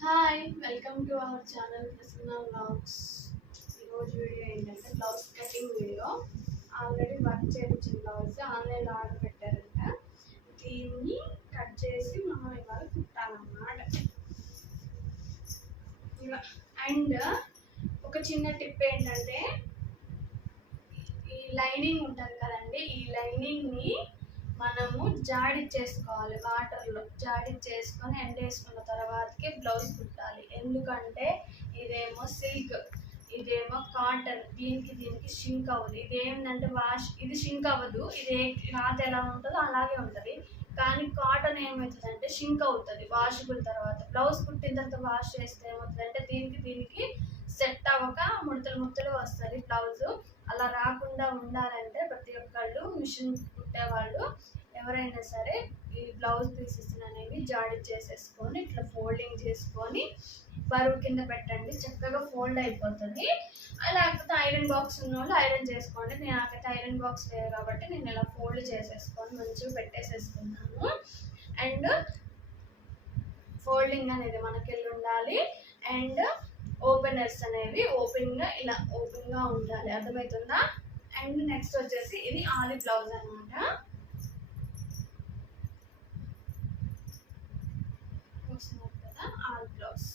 Hi welcome to our channel Prasanna vlogs. ఈరోజు video ఏంటంటే blouse cutting video. Already work చేయించిన blouse ఆన్లైన్లో order పెట్టారంట. దీన్ని కట్ చేసి మనం ఇవాళ కుట్టాలన్నమాట. అండ్ ఒక చిన్న టిప్ ఏంటంటే ఈ లైనింగ్ ఉంటుంది కదండి, ఈ లైనింగ్ని మనము జాడిచ్చేసుకోవాలి. వాటర్లో జాడిచ్చేసుకొని ఎండేసుకున్న తర్వాతకి బ్లౌజ్ కుట్టాలి. ఎందుకంటే ఇదేమో సిల్క్, ఇదేమో కాటన్, దీనికి షింక్ అవ్వదు. ఇదేంటంటే ఇది షింక్ అవ్వదు. ఇది క్లాత్ ఎలా ఉంటుందో అలాగే ఉంటుంది. కానీ కాటన్ ఏమవుతుందంటే షింక్ అవుతుంది వాషబుల్ తర్వాత. బ్లౌజ్ కుట్టిన తర్వాత వాష్ చేస్తే ఏమవుతుందంటే దీనికి సెట్ అవ్వక ముడతలు వస్తుంది బ్లౌజు. అలా రాకుండా ఉండాలంటే ప్రతి ఒక్కళ్ళు మిషన్ కుట్టేవాళ్ళు ఎవరైనా సరే ఈ బ్లౌజ్ పీసెస్ అనేవి జాడి చేసేసుకొని ఇట్లా ఫోల్డింగ్ చేసుకొని బరువు కింద పెట్టండి, చక్కగా ఫోల్డ్ అయిపోతుంది. లేకపోతే ఐరన్ బాక్స్ ఉన్న వాళ్ళు ఐరన్ చేసుకోండి. నాకైతే ఐరన్ బాక్స్ లేదు కాబట్టి నేను ఇలా ఫోల్డ్ చేసేసుకొని మంచిగా పెట్టేసేసుకున్నాను. అండ్ ఫోల్డింగ్ అనేది మనకి ఉండాలి. అండ్ ఓపెనర్స్ అనేవి ఓపెన్గా ఉండాలి. అర్థమవుతుందా? అండ్ నెక్స్ట్ వచ్చేసి ఇది ఆలి బ్లౌజ్ అనమాట. చూస్తున్నారు కదా, ఆలి బ్లౌజ్.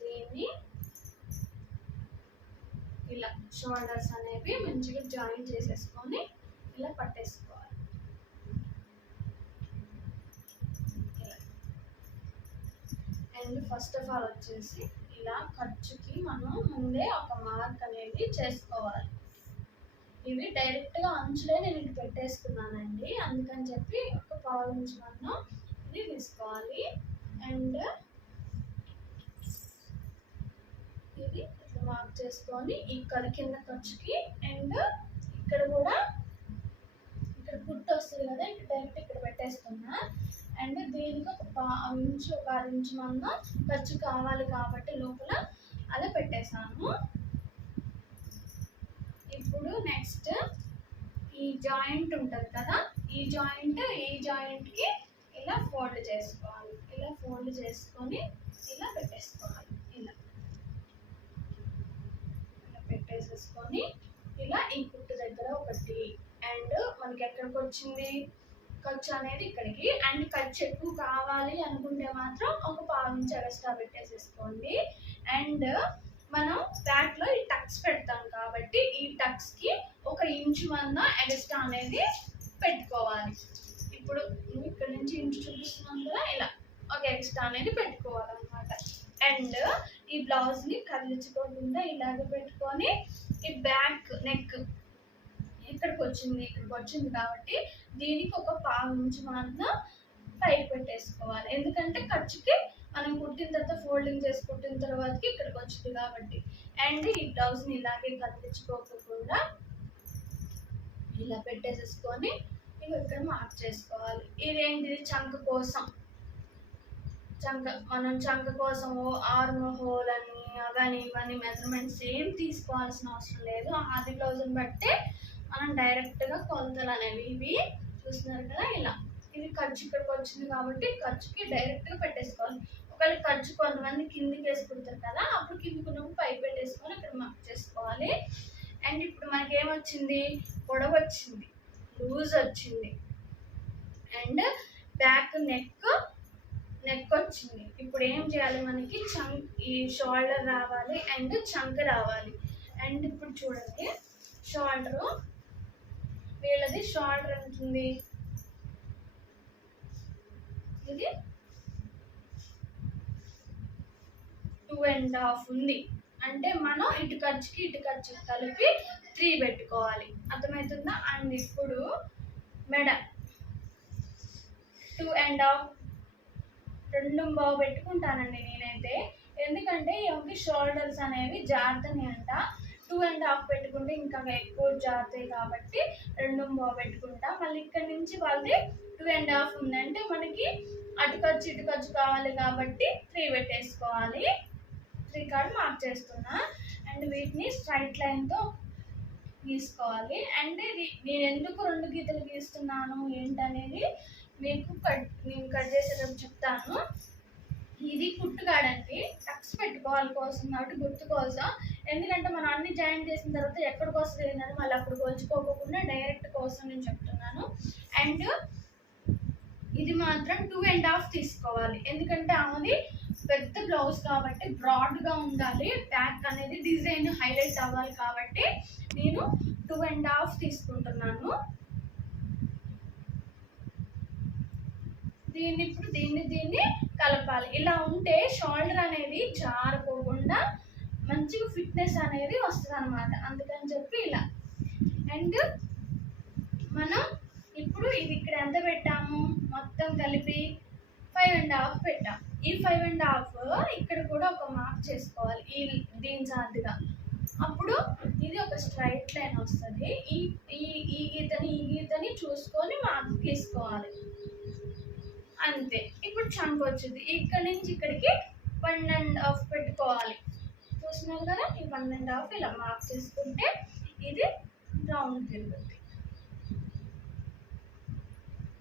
దీన్ని ఇలా షోల్డర్స్ అనేవి మంచిగా జాయిన్ చేసేసుకొని ఇలా పట్టేసుకోవాలి. అండ్ ఫస్ట్ ఆఫ్ ఆల్ వచ్చేసి ఇలా ఖర్చుకి మనం ముందే ఒక మార్క్ అనేది చేసుకోవాలి. ఇవి డైరెక్ట్గా అంచులే నేను ఇటు పెట్టేసుకున్నానండి, అందుకని చెప్పి ఒక పావు ఇంచు మనం ఇది తీసుకోవాలి. అండ్ ఇది ఇట్లా మార్క్ చేసుకొని ఇక్కడ కింద ఖర్చుకి అండ్ ఇక్కడ కూడా ఇక్కడ కుట్టు వస్తుంది కదా, ఇక్కడ డైరెక్ట్ ఇక్కడ పెట్టేస్తున్నా. అండ్ దీనికి ఒక 1 ఇంచు 1/2 ఇంచు మనం ఖర్చు కావాలి కాబట్టి లోపల అలా పెట్టేసాను. ఇప్పుడు నెక్స్ట్ ఈ జాయింట్ ఉంటుంది కదా, ఈ జాయింట్కి ఇలా ఫోల్డ్ చేసుకోవాలి. ఇలా ఫోల్డ్ చేసుకొని ఇలా పెట్టేసుకోవాలి. ఇలా పెట్టేసేసుకొని ఇలా ఈ కుట్టు దగ్గర ఒకటి. అండ్ మనకి ఎక్కడికి వచ్చింది ఖర్చు అనేది ఇక్కడికి. అండ్ ఖర్చు ఎక్కువ కావాలి అనుకుంటే మాత్రం ఒక పావు ఇంచు ఎక్స్ట్రా పెట్టేసేసుకోండి. అండ్ మనం బ్యాక్లో ఈ టక్స్ పెడతాం కాబట్టి ఈ టక్స్కి 1 ఇంచు మంద ఎక్స్ట్రా అనేది పెట్టుకోవాలి. ఇప్పుడు ఇక్కడ నుంచి ఇంచు చూపిస్తున్నాం కదా, ఇలా ఒక ఎక్స్ట్రా అనేది పెట్టుకోవాలన్నమాట. అండ్ ఈ బ్లౌజ్ని కదిలించుకోకుండా ఇలాగే పెట్టుకొని ఈ బ్యాక్ నెక్ ఇక్కడికి వచ్చింది కాబట్టి దీనికి ఒక పావు ఇంచు మాత్రం పైకి పెట్టేసుకోవాలి. ఎందుకంటే ఖర్చుకి మనం కుట్టిన తర్వాత ఫోల్డింగ్ చేసి కుట్టిన తర్వాతకి ఇక్కడికి వచ్చింది కాబట్టి. అండ్ ఈ బ్లౌజ్ని ఇలాగే కదిలించుకోకుండా ఇలా పెట్టేసేసుకొని ఇక్కడ మార్క్ చేసుకోవాలి. ఇదేంటిది చంక కోసం. మనం చంక కోసం ఆర్మ్ హోల్ అని అవని ఇవన్నీ మెజర్మెంట్స్ ఏం తీసుకోవాల్సిన అవసరం లేదు. ఆది బ్లౌజ్ని బట్టే మనం డైరెక్ట్గా కొలతలు అనేవి ఇవి చూస్తున్నారు కదా, ఇలా ఇది ఖర్చు ఇక్కడికి వచ్చింది కాబట్టి ఖర్చుకి డైరెక్ట్గా పెట్టేసుకోవాలి. ఒకవేళ ఖర్చు కొంతమంది కిందికి వేసుకుంటారు కదా, అప్పుడు కిందికి పై పెట్టేసుకొని ఇక్కడ మార్క్ చేసుకోవాలి. అండ్ ఇప్పుడు మనకి ఏమొచ్చింది, పొడవు వచ్చింది, లూజ్ వచ్చింది. అండ్ బ్యాక్ నెక్ వచ్చింది. ఇప్పుడు ఏం చేయాలి, మనకి ఈ షోల్డర్ రావాలి అండ్ చంక్ రావాలి. అండ్ ఇప్పుడు చూడండి, వీళ్ళది షోల్డర్ ఉంటుంది, ఇది 2.5 ఉంది. అంటే మనం ఇటు ఖర్చుకి కలిపి 3 పెట్టుకోవాలి. అర్థమవుతుందా? అండ్ ఇప్పుడు మెడ 2.5 2.5 పెట్టుకుంటానండి నేనైతే. ఎందుకంటే ఇవి షోల్డర్స్ అనేవి జారుతాయి అంట. 2.5 పెట్టుకుంటే ఇంకా ఎక్కువ జారుతాయి కాబట్టి 2.5 పెట్టుకుంటా. మళ్ళీ ఇక్కడ నుంచి వాళ్ళది 2.5 ఉందంటే మనకి అటు ఖర్చు కావాలి కాబట్టి 3 పెట్టేసుకోవాలి. 3 కార్డు మార్క్ చేస్తున్నా. అండ్ వీటిని స్ట్రైట్ లైన్తో గీసుకోవాలి. అండ్ నేను ఎందుకు 2 గీతలు గీస్తున్నాను ఏంటనేది మీకు నేను కట్ చేసేటప్పుడు చెప్తాను. ఇది కుట్టు కాడండి, టక్స్ పెట్టుకోవాలి కోసం కాబట్టి గుర్తు కోసం. ఎందుకంటే మనం అన్ని జాయిన్ చేసిన తర్వాత ఎక్కడికి వస్తుంది ఏంటంటే మళ్ళీ అప్పుడు కొలుచుకోకుండా డైరెక్ట్ కోసం నేను చెప్తున్నాను. అండ్ ఇది మాత్రం 2.5 తీసుకోవాలి, ఎందుకంటే అది పెద్ద బ్లౌజ్ కాబట్టి బ్రాడ్గా ఉండాలి, బ్యాక్ అనేది డిజైన్ హైలైట్ అవ్వాలి కాబట్టి నేను 2.5 తీసుకుంటున్నాను. ఇప్పుడు దీన్ని కలపాలి. ఇలా ఉంటే షోల్డర్ అనేది జారిపోకుండా మంచిగా ఫిట్నెస్ అనేది వస్తుంది అనమాట, అందుకని చెప్పి ఇలా. అండ్ మనం ఇప్పుడు ఇది ఇక్కడ ఎంత పెట్టాము, మొత్తం కలిపి 5.5 పెట్టాం. ఈ 5.5 ఇక్కడ కూడా ఒక మార్క్ చేసుకోవాలి దీని సాధ్యగా. అప్పుడు ఇది ఒక స్ట్రైట్ లైన్ వస్తుంది. ఈ గీతని చూసుకొని మార్క్ తీసుకోవాలి, అంతే. ఇప్పుడు చంక వచ్చింది, ఇక్కడ నుంచి ఇక్కడికి 1.5 పెట్టుకోవాలి. చూస్తున్నారు కదా, ఈ 1.5 ఇలా మార్క్ చేసుకుంటే ఇది రౌండ్ తిరుగుతుంది.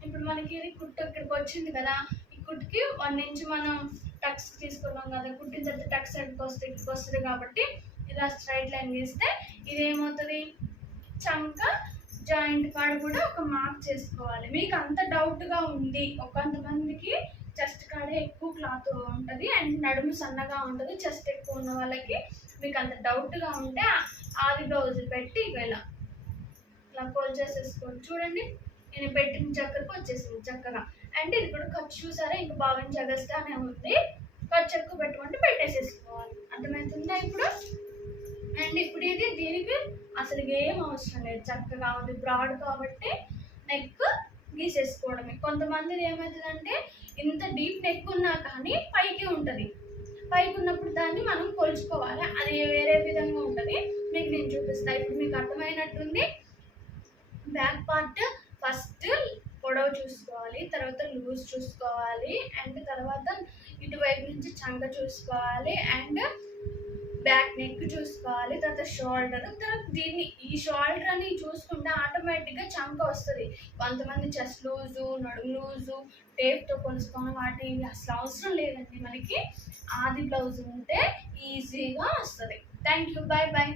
ఇప్పుడు మనకి ఇది కుట్టు ఇక్కడికి వచ్చింది కదా, ఈ కుట్టుకి 1 ఇంచ్ మనం టక్స్ తీసుకున్నాం కదా, కుట్టిన తర్వాత టక్స్ ఇక్కడికి వస్తుంది కాబట్టి ఇలా స్ట్రైట్ లైన్ గీస్తే ఇదేమవుతుంది, చంక జాయింట్ కాడ కూడా ఒక మార్క్ చేసుకోవాలి. మీకు అంత డౌట్గా ఉంది, కొంతమందికి చెస్ట్ కాడ ఎక్కువ క్లాత్ ఉంటుంది అండ్ నడుము సన్నగా ఉంటుంది, చెస్ట్ ఎక్కువ ఉన్న వాళ్ళకి మీకు అంత డౌట్గా ఉంటే ఆది బ్లౌజ్ పెట్టి ఇలా కోల్ చేసేసుకోండి. చూడండి, నేను పెట్టిన చక్కరకు వచ్చేసింది చక్కగా. అంటే ఇది కూడా ఖర్చు చూసారా, ఇంకా బాగా జగస్తానే ఉంది, ఖర్చు ఎక్కువ పెట్టుకుంటే పెట్టేసేసుకోవాలి. అర్థమవుతుందా ఇప్పుడు? అండ్ ఇప్పుడు ఇది దీనికి అసలు ఏం అవసరం లేదు, చక్కగా ఉంది, బ్రాడ్ కాబట్టి నెక్ గీసేసుకోవడమే. కొంతమంది ఏమవుతుందంటే ఇంత డీప్ నెక్ ఉన్నా కానీ పైకి ఉంటుంది, పైకి ఉన్నప్పుడు దాన్ని మనం కొలుచుకోవాలి, అది వేరే విధంగా ఉంటుంది. మీకు నేను చూపిస్తాను. ఇప్పుడు మీకు అర్థమైనట్టుంది. బ్యాక్ పార్ట్ ఫస్ట్ పొడవు చూసుకోవాలి, తర్వాత లూజ్ చూసుకోవాలి, అండ్ తర్వాత ఇటువైపు నుంచి చంక చూసుకోవాలి, అండ్ బ్యాక్ నెక్ చూసుకోవాలి, తర్వాత షోల్డర్. తర్వాత ఈ షోల్డర్ అని చూసుకుంటే ఆటోమేటిక్గా చంక వస్తుంది. కొంతమంది చెస్ట్ లూజు, నడుము లూజు టేప్తో కొలుసుకోవడం వాటి అసలు అవసరం లేదండి. మనకి ఆది బ్లౌజ్ ఉంటే ఈజీగా వస్తుంది. Thank you, bye bye.